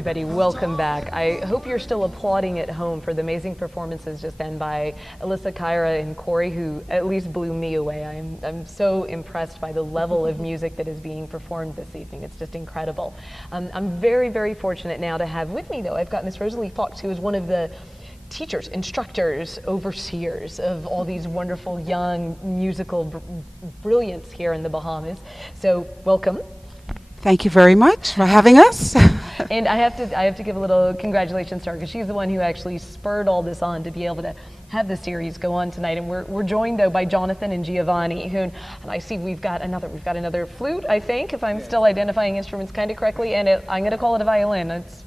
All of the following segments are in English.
everybody, welcome back. I hope you're still applauding at home for the amazing performances just then by Alyssa, Kyra, and Corey, who at least blew me away. I'm so impressed by the level of music that is being performed this evening. It's just incredible. I'm very, very fortunate now to have with me, though, I've got Miss Rosalie Fox, who is one of the teachers, instructors, overseers of all these wonderful young musical brilliance here in the Bahamas. So welcome. Thank you very much for having us. And I have to give a little congratulations to her, because she's the one who actually spurred all this on to be able to have the series go on tonight. And we're joined though by Jonathan and Giovanni, who, and I see we've got another flute, I think, if I'm still identifying instruments kind of correctly, and I'm going to call it a violin. It's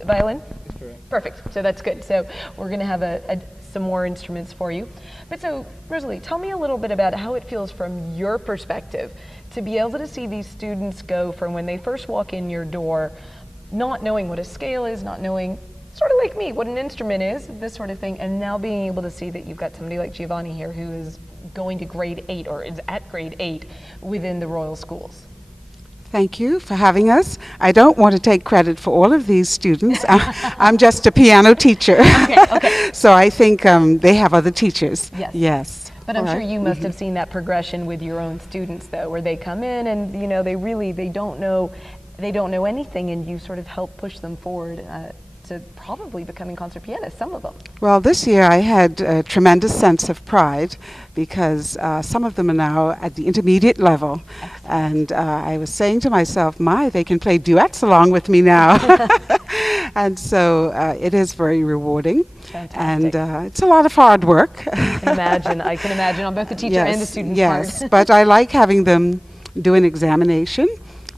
a violin? That's correct. Perfect. So that's good. So we're going to have some more instruments for you. But so, Rosalie, tell me a little bit about how it feels from your perspective to be able to see these students go from when they first walk in your door, not knowing what a scale is, not knowing, sort of like me, what an instrument is, this sort of thing, and now being able to see that you've got somebody like Giovanni here who is going to grade 8 or is at grade 8 within the Royal Schools. Thank you for having us. I don't want to take credit for all of these students. I'm just a piano teacher. Okay. So I think they have other teachers. Yes. But I'm sure you must have seen that progression with your own students, though, where they come in and they don't know anything, and you sort of help push them forward to probably becoming concert pianists, some of them. Well, this year I had a tremendous sense of pride because some of them are now at the intermediate level. Excellent. And I was saying to myself, they can play duets along with me now. And so it is very rewarding. Fantastic. And it's a lot of hard work. I can imagine on both the teacher and the student's part. But I like having them do an examination.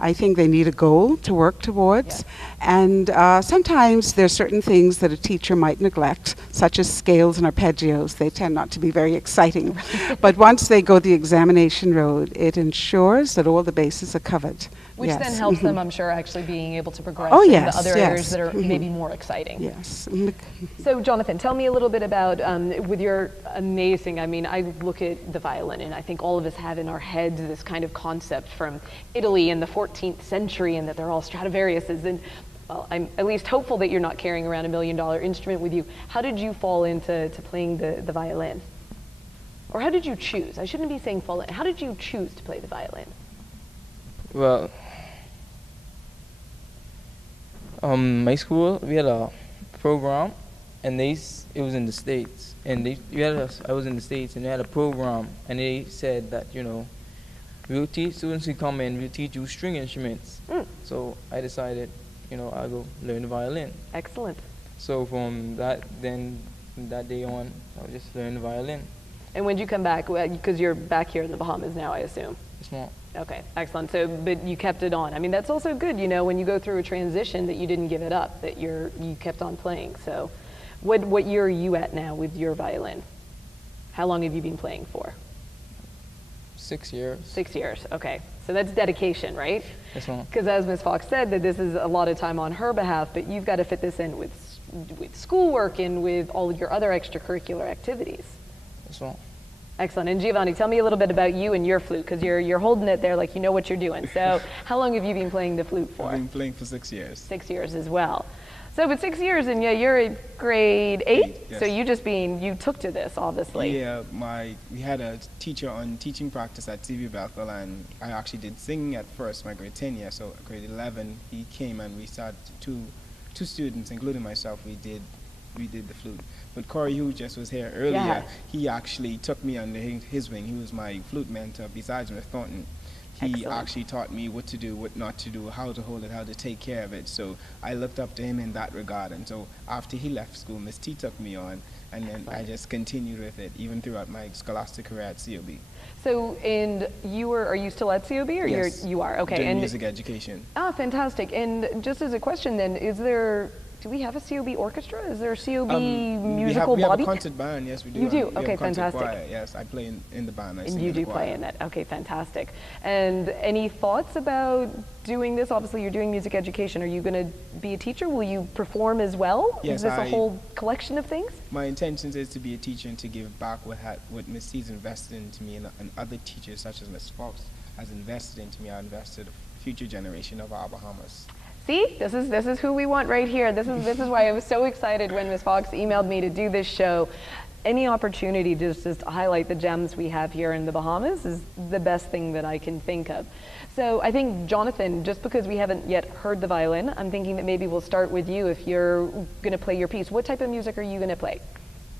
I think they need a goal to work towards. And sometimes there's certain things that a teacher might neglect, such as scales and arpeggios. They tend not to be very exciting. But once they go the examination road, it ensures that all the bases are covered. Which then helps them, I'm sure, actually being able to progress in the other areas that are maybe more exciting. Yes. So, Jonathan, tell me a little bit about, with your amazing, I look at the violin, and I think all of us have in our heads this kind of concept from Italy in the 14th century, and that they're all Stradivariuses. And, well, I'm at least hopeful that you're not carrying around $1 million instrument with you. How did you fall into playing the violin? Or how did you choose? I shouldn't be saying fall in. How did you choose to play the violin? Well, my school, we had a program, and it was in the States, and I was in the States, and they had a program, and they said that, we'll teach students who come in, we'll teach you string instruments. So I decided, I'll go learn the violin. Excellent. So from that day on, I just learned the violin. And when did you come back? Because you're back here in the Bahamas now, I assume. It's not. Okay, excellent. So, but you kept it on. That's also good, when you go through a transition, that you didn't give it up, that you kept on playing. So, what year are you at now with your violin? How long have you been playing for? 6 years. 6 years, okay. So that's dedication, right? Yes, ma'am. Because as Ms. Fox said, that this is a lot of time on her behalf, but you've got to fit this in with schoolwork and with all of your other extracurricular activities. Yes, ma'am. Excellent. And Giovanni, tell me a little bit about you and your flute, because you're holding it there like you know what you're doing. So how long have you been playing the flute for? I've been playing for 6 years. 6 years as well. So with 6 years, and you're at grade 8? Yes. So you took to this, obviously. Yeah, we had a teacher on teaching practice at TV Bethel, and I actually did singing at first, my grade 10 year. So grade 11, he came and we started, two students, including myself, we did the flute. But Corey, who just was here earlier, he actually took me under his wing. He was my flute mentor besides Miss Thornton. He actually taught me what to do, what not to do, how to hold it, how to take care of it. So I looked up to him in that regard. And so after he left school, Miss T took me on, and then I just continued with it, even throughout my scholastic career at COB. So, and are you still at COB, or yes, you are? Okay. Doing music education. Ah, fantastic. And just as a question then, do we have a COB orchestra? Is there a COB musical body? We have a concert band, yes, we do. You do? We okay, have a fantastic. Choir. Yes, I play in the band. And you do play in that. Okay, fantastic. And any thoughts about doing this? Obviously, you're doing music education. Are you going to be a teacher? Will you perform as well? Yes, is this a whole collection of things? My intention is to be a teacher and to give back what Miss T's invested into me, and other teachers such as Miss Fox has invested into me. I invested in the future generation of our Bahamas. See, this is who we want right here. This is why I was so excited when Ms. Fox emailed me to do this show. Any opportunity to just highlight the gems we have here in the Bahamas is the best thing that I can think of. So I think, Jonathan, just because we haven't yet heard the violin, I'm thinking that maybe we'll start with you if you're going to play your piece. What type of music are you going to play?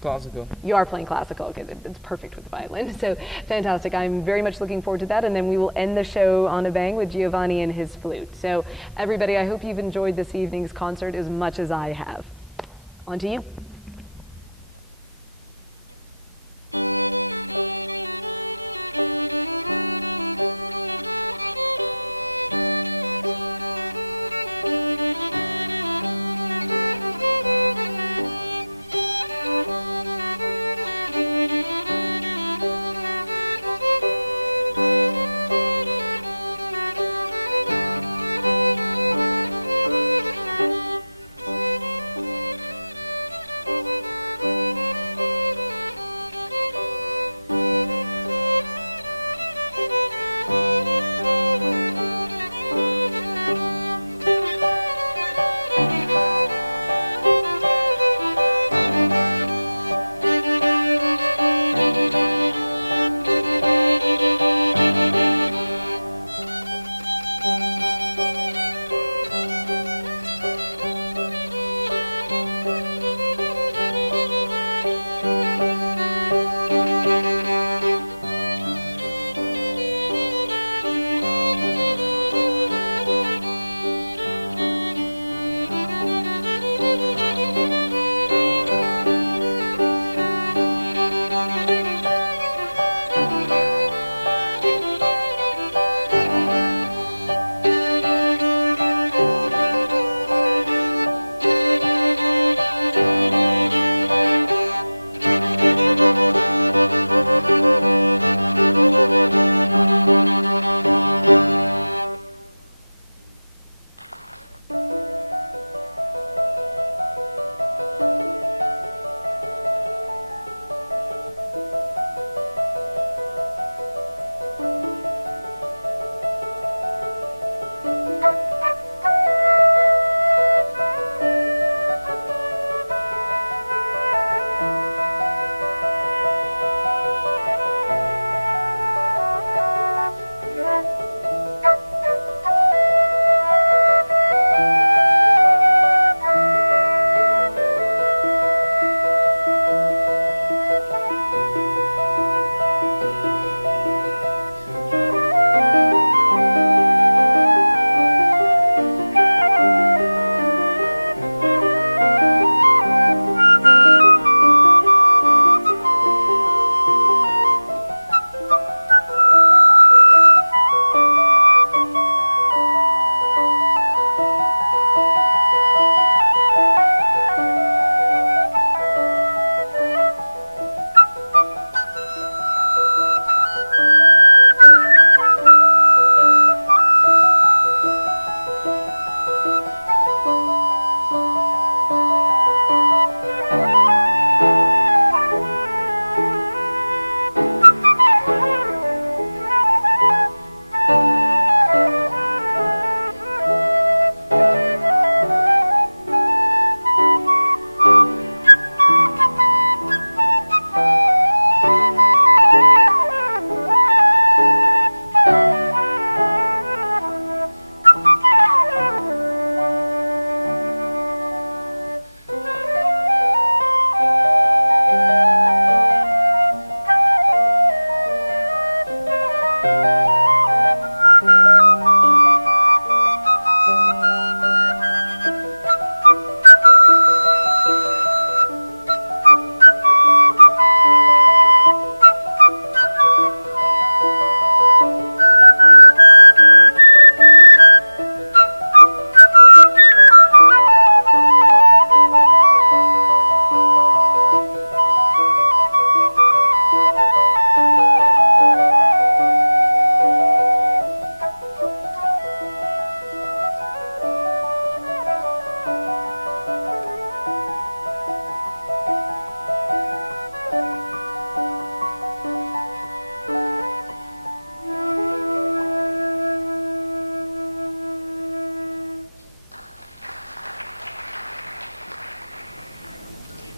Classical. You are playing classical, because it's perfect with the violin. So fantastic. I'm very much looking forward to that. And then we will end the show on a bang with Giovanni and his flute. So everybody, I hope you've enjoyed this evening's concert as much as I have. On to you.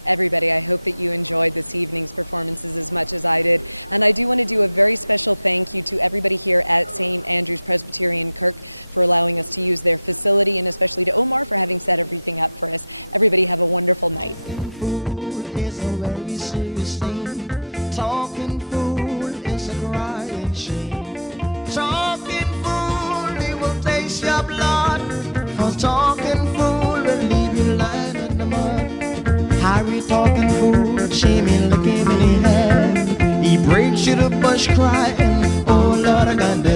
Everybody, I hope that you enjoyed this evening's performances as much as I did. And I do want to do a very special thank you to everybody here at St. Andrew's Presbyterian Kirk for allowing us to use their facility, and especially to Omar for having set everything up for us. Everybody have a wonderful night. Food is a very serious thing. Talking fool is a crying shame. Talking fool, he will taste your blood. For talking fool will leave you lying in the mud. Harry talking fool, shame him, look him in the head. He breaks you the bush crying, oh Lord, I got the